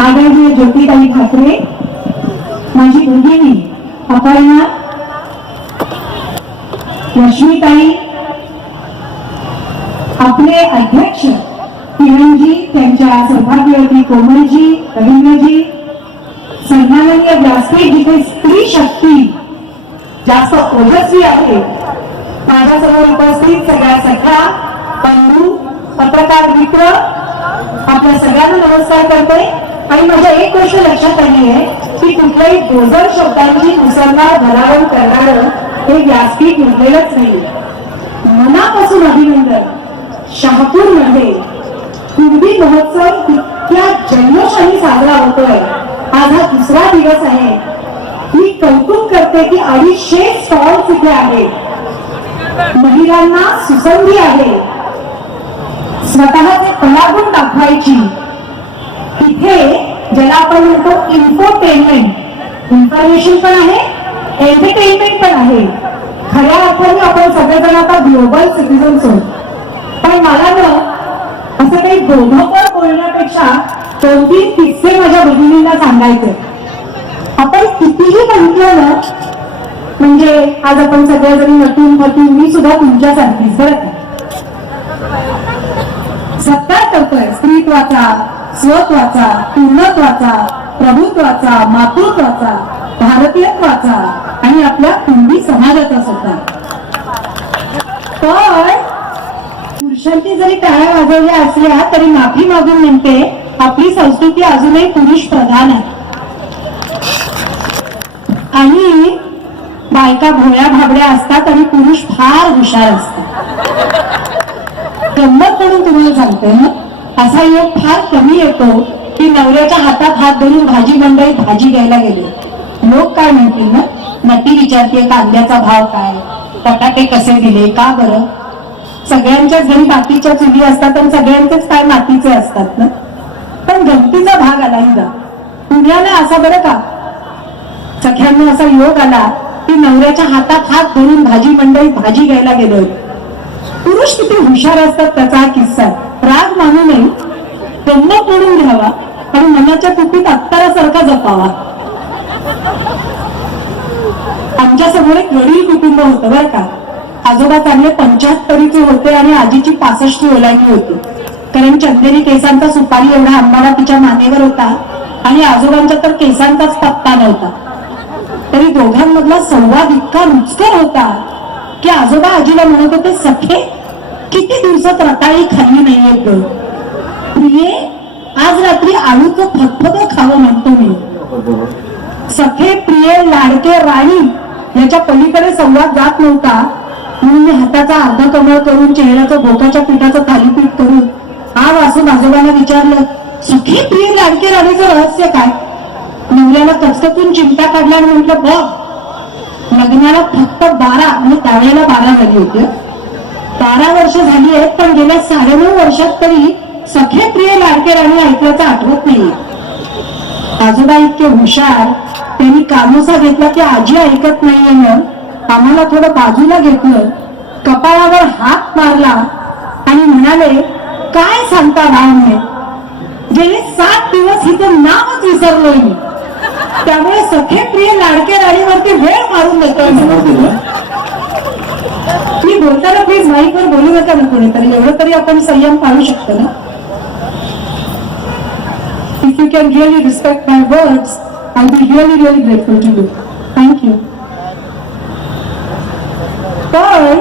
आदरणीय ज्योतिताई ठाकरे, माझी भगिनी अपर्णा रश्मिताई आपले अध्यक्ष, किरणजी, त्यांच्या सौभाग्यवती कोमलजी, रवींद्रजी, सन्माननीय व्यासपीठ जिथे स्त्री शक्ती जास्त ओजस्वी आहे माझ्यासमोर उपस्थित सगळ्या सखा बंधू पत्रकार मित्र आपल्या सगळ्यांना नमस्कार करते. आणि माझ्या एक गोष्ट लक्षात आली आहे की कुठल्याही दोजर शब्दांची मुसलमान भरावण करणारं हे व्यासपीठ म्हटलेलंच नाही. मनापासून अभिनंदन. शहापूरमध्ये कुर्बी महोत्सव इतक्या जल्लोषाने साजरा होतोय आज हा दुसरा दिवस आहे. मी कौतुक करते की अडीचशे स्टॉल्स इथे आहेत. महिलांना सुसंधी आहे. स्वतःचे कलागुण दाखवायची. तिथे ज्याला आपण म्हणतो इन्फोटेनमेंट इन्फॉर्मेशन पण आहे एंटरटेनमेंट पण आहे. खऱ्या अर्थाने आपण सगळेजण आता ग्लोबल सिटीजन्स आहोत. पण मला ना असं काही दोघंपण बोलण्यापेक्षा दोन तीन किस्से माझ्या बहिणीला सांगायचे आपण कितीही म्हटलं ना म्हणजे आज आपण सगळ्याजणी नटून फटून मी सुद्धा तुमच्यासारखीच बरं सत्कार करतोय. स्त्रीत्वाचा स्वत्वाचा पूर्णत्वाचा प्रभुत्वाचा मातृत्वाचा भारतीयत्वाचा आणि आपल्या कुंभी समाजाचा सुद्धा. पण पुरुषांची जरी टाळ्या वाजवल्या असल्या तरी माफी मागून म्हणते आपली संस्कृती अजूनही पुरुष प्रधान आहे. आणि बायका भोळ्या भाबड्या असतात आणि पुरुष फार हुशार असतात. गंमत म्हणून तुम्हाला सांगते ना असा योग फार कमी येतो की नवऱ्याच्या हातात हात धरून भाजी मंडळी भाजी घ्यायला गेले. लोक काय म्हणतील ना नटी विचारते कांद्याचा भाव काय? बटाटे कसे दिले? का बरं? सगळ्यांच्याच घरी मातीच्या चुली असतात आणि सगळ्यांचेच काय मातीचे असतात ना पण गमतीचा भाग आला हिला पुण्याला असा बरं का? सगळ्यांना असा योग आला ती नवऱ्याच्या हातात हात धरून भाजी मंडळीत भाजी घ्यायला गेलो पुरुष किती हुशार असतात त्याचा किस्सा. राग मानू नये. गंमत म्हणून घ्यावा आणि मनाच्या कुपीत अत्तारासारखा जपावा. आमच्यासमोर एक वडील कुटुंब होतं बरं का. आजोबा चांगले पंच्याहत्तरीचे होते आणि आजीची पासष्टी ओलांडी होती. कारण चंदेरी केसांचा सुपारी एवढा आंबाडा तिच्या मानेवर होता आणि आजोबांचा तर केसांचाच पत्ता नव्हता. तरी दोघांमधला संवाद इतका रुचकर होता की आजोबा आजीला म्हणत होते सखे किती दिवसात रताळी खाल्ली नाहीये ग. प्रिये आज रात्री आळूचं फतफत खावं म्हणतो मी. सखे प्रिय लाडके राणी याच्या पलीकडे संवाद जात नव्हता. म्हणून मी हाताचा अर्ध कमळ करून चेहऱ्याचं बोकाच्या पिठाचं थालीपीठ करून आज असं आजोबांना विचारलं सखे प्रिय लाडके राणीचं रहस्य काय? नवऱ्याला कचकचून चिमटा काढला आणि म्हटलं बघ लग्नाला फक्त बारा आणि त्यावेळेला बारा झाली होती. बारा वर्ष झाली आहेत पण गेल्या साडेनऊ वर्षात तरी सखे प्रिय लाडके राणी ऐकल्याचं आठवत नाही आजोबा इतके हुशार त्यांनी कानोसा घेतला की आजी ऐकत नाहीये ना आम्हाला थोडं बाजूला घेतलं. कपाळावर हात मारला आणि म्हणाले काय सांगता रावणे गेले सात दिवस हिचं नावच विसरलोय मी. त्यामुळे सखे प्रिय लाडके राणीवरती वेळ मारून देतोय. मी बोलताना प्लीज माईकवर बोलू नका ना कोणीतरी. एवढं तरी आपण संयम पाळू शकतो ना? If you can really respect my words I be really really grateful to you thank you पण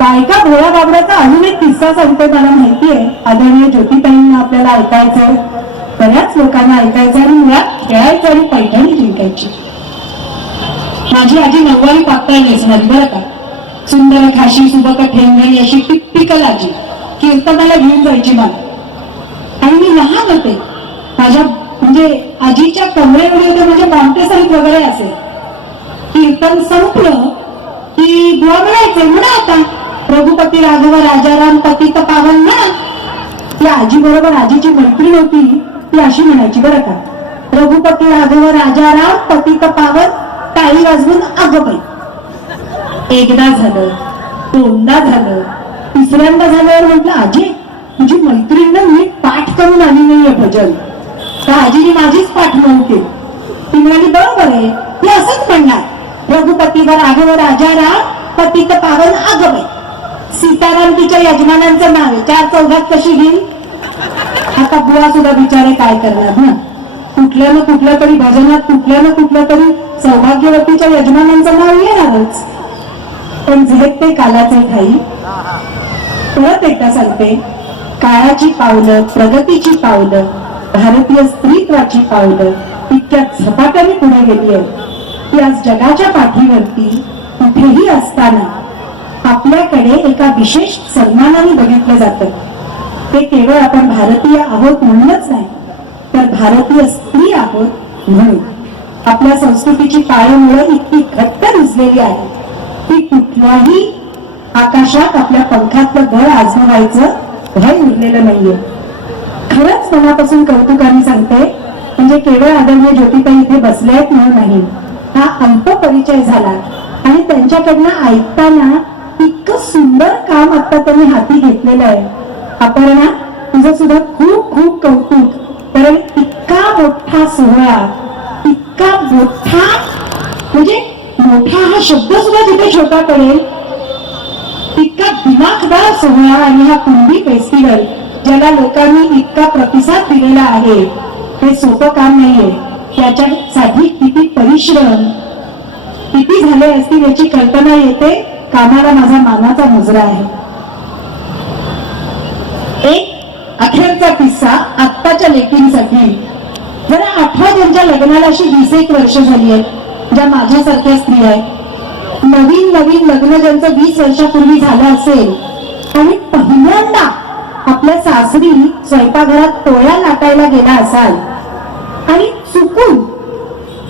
बायका भोळ्या बाबड्याचा अजून एक किस्सा सांगतो मला माहितीये. आदरणीय ज्योतिताईंना आपल्याला ऐकायचंय. बऱ्याच लोकांना ऐकायचं आणि मुळात खेळायचं आणि पैठणी जिंकायची. माझी आजी नऊवारी पातळ नेसणारी बरं का. सुंदर खाशी सुबक ठेंगणी अशी टिपिकल आजी कीर्तनाला घेऊन जायची मला. आणि मी लहान होते. माझ्या म्हणजे आजीच्या कमरे एवढे होते म्हणजे मॉन्टेसरीत वगैरे असेल कीर्तन संपलं की बुवा म्हणायचे म्हणा आता. रघुपती राघव राजाराम तर पावन म्हणा. ती आजी बरोबर आजीची मैत्रीण होती. ती अशी म्हणायची बरं का? रघुपती राघव राजाराम पतित पावन टाळी वाजवून अगबाई एकदा झालं दोनदा झालं तिसऱ्यांदा झाल्यावर म्हटलं आजी तुझी मैत्रीण ना मी पाठ करून आली नाहीये भजन. तर आजीने माझीच पाठ म्हणते ती म्हणाली बरोबर आहे ती असंच म्हणणार. रघुपतीवर राघव राजा राम पतित पावन अगबाई सीताराम तिच्या यजमानांचं नाव आहे. चार चौघात कशी घेईल आता बुवा सुद्धा बिचारे काय करणार ना कुठल्या ना कुठल्या तरी भजनात कुठल्या ना कुठल्या तरी सौभाग्यवतीच्या यजमानांचं नाव येणारच. पण झेप ते कालाचे ठाई परत एकदा सांगते काळाची पावलं प्रगतीची पावलं भारतीय स्त्रीत्वाची पावलं इतक्या झपाट्याने पुढे गेली आहे की आज जगाच्या पाठीवरती कुठेही असताना आपल्याकडे एका विशेष सन्मानाने बघितलं जातं. ते केवळ आपण भारतीय आहोत म्हणूनच नाही तर भारतीय स्त्री आहोत म्हणून. आपल्या संस्कृतीची पाळमुळं इतकी घट्ट रुजलेली आहे की कुठल्याही आकाशात आपल्या पंखातलं गळ आजमावायचं भय उरलेलं नाहीये. खरंच मनापासून कौतुकाने सांगते म्हणजे केवळ आदरणीय ज्योतिताई इथे बसले आहेत म्हणून नाही. हा अल्प परिचय झाला आणि त्यांच्याकडनं ऐकताना इतकं सुंदर काम आता त्यांनी हाती घेतलेलं आहे. अपर्णा तुझं सुद्धा खूप खूप कौतुक. कारण इतका मोठा सोहळा इतका मोठा म्हणजे मोठा हा शब्द सुद्धा तिथे छोटा पडेल. इतका दिमाखदार सोहळा आणि हा कुंभी फेस्टिवल ज्याला लोकांनी इतका प्रतिसाद दिलेला आहे हे सोपं काम नाहीये. त्याच्यासाठी किती परिश्रम किती झाले असतील याची कल्पना येते कामाला माझा मानाचा मुजरा आहे एक अखेरचा किस्सा आत्ताच्या लेकींसाठी. जरा आठवा ज्यांच्या लग्नाला अशी वीस एक वर्ष झाली आहेत ज्या माझ्यासारख्या स्त्री आहेत. नवीन नवीन लग्न ज्यांचं वीस वर्षापूर्वी झालं असेल आणि पहिल्यांदा आपल्या सासरी स्वयंपाकघरात पोळ्या लाटायला गेला असाल आणि चुकून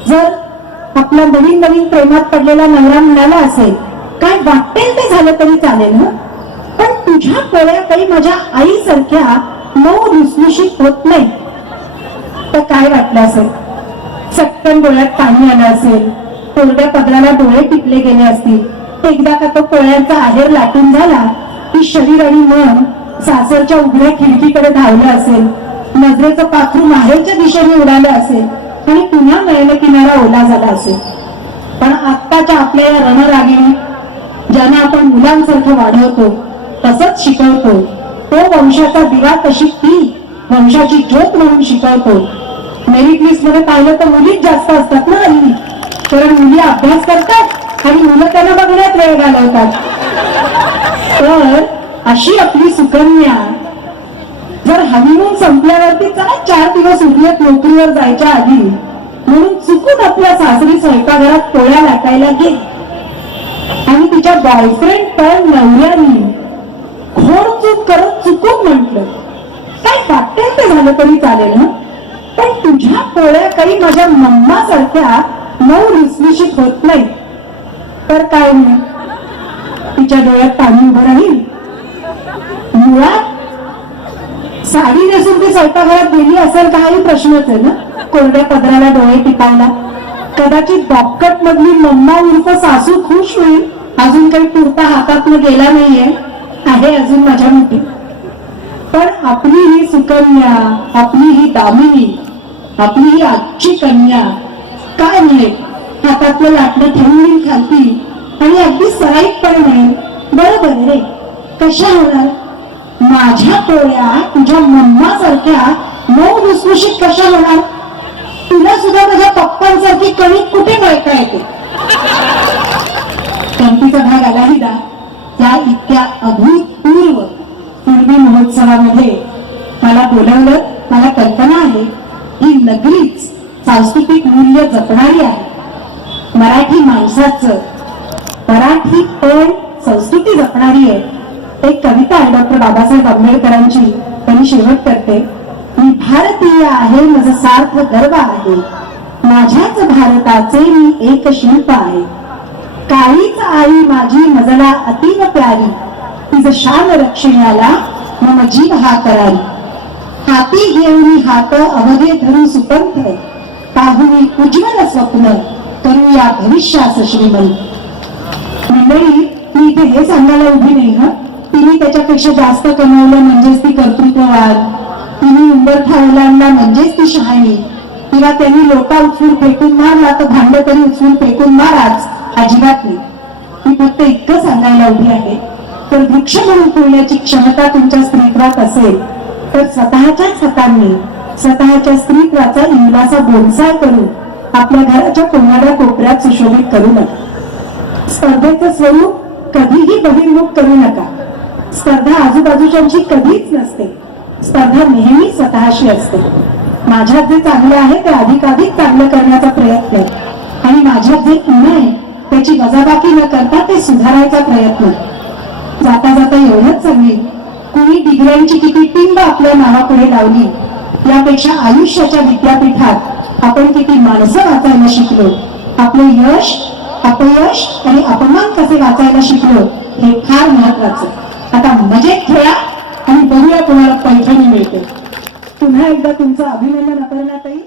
जर आपला नवीन नवीन प्रेमात पडलेला नवरा म्हणाला असेल काय वाटेल ते झालं तरी चालेल ना पण तुझ्या पोळ्या काही माझ्या आईसारख्या मऊ लुसलुशीत होत नाही. तर काय वाटलं असेल? चटकन डोळ्यात पाणी आलं असेल. कोरड्या पदराला डोळे टिपले गेले असतील. एकदा का तो पोळ्यांचा आहेर लाटून झाला की शरीर आणि मन सासरच्या उघड्या खिडकीकडे धावलं असेल. नजरेचं पाखरू माहेरच्या दिशेने उडालं असेल. आणि पुन्हा नयन किनारा ओला झाला असेल. पण आत्ताच्या आपल्या या रणरागिणी ज्यांना आपण मुलांसारखं वाढवतो तसंच शिकवतो तो वंशाचा दिवा तशी ती वंशाची ज्योत म्हणून शिकवतो. मेरिट लिस्टमध्ये पाहिलं तर मुलीच जास्त असतात ना हल्ली कारण मुली अभ्यास करतात आणि मुलं त्यांना बघण्यात वेळ घालवतात. तर अशी आपली सुकन्या जर हनीमून संपल्यावरती चला चार दिवस उरलेत नोकरीवर जायच्या आधी म्हणून चुकून आपल्या सासरी स्वयंपाकघरात पोळ्या लाटायला गेली आणि तिच्या बॉयफ्रेंड पण नवऱ्यानी घोड चूक करत चुकून म्हटलं. काय वाटेल ते झालं तरी चालेल ना पण तुझ्या पोळ्या काही माझ्या मम्मा सारख्या मऊ लुसलुशीत होत नाही. तर काय नाही तिच्या डोळ्यात पाणी उभं राहील? मुळात साडी नेसून ती स्वयंपाकघरात गेली असेल का हाही प्रश्नच आहे ना कोरड्या पदराला डोळे टिपायला. कदाचित बॉपकट मधली मम्मा उर्फ सासू खुश होईल. अजून काही पुरता हातात गेला नाहीये. आहे अजून माझ्या मुठी पण आपली ही सुकन्या आपली ही दामिनी आपली ही आजची कन्या काय म्हणेल हातातलं लाटणं ठेवून येईल खालती आणि अगदी सराईतपणे म्हणेल बरोबर रे कशा होणार? माझ्या पोळ्या तुझ्या मम्मासारख्या मऊ लुसलुशीत कशा होणार? तुला सुद्धा माझ्या पप्पांसारखी कणिक कुठे वळता येते? गणतीचा भाग आलाही दा त्या इतक्या अभूतपूर्व पूर्वी महोत्सवामध्ये मला बोलवलं मला कल्पना आहे ही नगरीच सांस्कृतिक मूल्य जपणारी आहे. मराठी माणसाचं मराठी पण संस्कृती जपणारी आहे. एक कविता आहे डॉक्टर बाबासाहेब आंबेडकरांची. त्यांनी शेवट करते मी भारतीय आहे माझं सार्थ गर्व आहे. माझ्याच भारताचे मी एक शिल्प आहे. काहीच आई माझी मजला अतीव प्यारी तिचं शान रक्षणाला मम जीव हा करारी हाती घेऊन हात अवघे धरून सुपंथ पाहुनी उज्ज्वल स्वप्न करूया भविष्यास श्रीमंत. मंडळी मी इथे हे सांगायला उभी नाही हं? तिने त्याच्यापेक्षा जास्त कमवलं म्हणजेच ती कर्तृत्ववाद. तिने उंबरठा ओलांडला म्हणजेच ती शहाणी. तिला त्यांनी लोटा उचलून फेकून मारला तर भांड तरी उचलून फेकून माराच अजिबात नाही. फक्त इतकं सांगायला उभी आहे. तर वृक्ष म्हणून फुलण्याची क्षमता तुमच्या स्त्रीत्वात असेल तर स्वतःच्याच हातांनी स्वतःच्या स्त्रीत्वाचा इंगलाचा बोलसाळ करून आपल्या घराच्या कोणाऱ्या कोपऱ्यात सुशोभित करू नका. स्पर्धेचं स्वरूप कधीही बहिर्मुख करू नका. स्पर्धा आजूबाजूच्यांची कधीच नसते. स्पर्धा नेहमी स्वतःशी असते. माझ्यात जे चांगलं आहे ते अधिकाधिक चांगलं करण्याचा प्रयत्न. आणि माझ्यात जे उणं आहे त्याची वजाबाकी न करता ते सुधारायचा प्रयत्न. जाता जाता एवढंच सांगेन कुणी डिग्र्यांची किती टिंब आपल्या नावापुढे लावली यापेक्षा आयुष्याच्या विद्यापीठात आपण किती माणसं वाचायला शिकलो. आपले यश अपयश आणि अपमान कसे वाचायला शिकलो हे फार महत्वाचं आता मजेत खेळा आणि बघूया कोणाला पैठणी मिळते. पुन्हा एकदा तुमचं अभिनंदन अपर्णाताई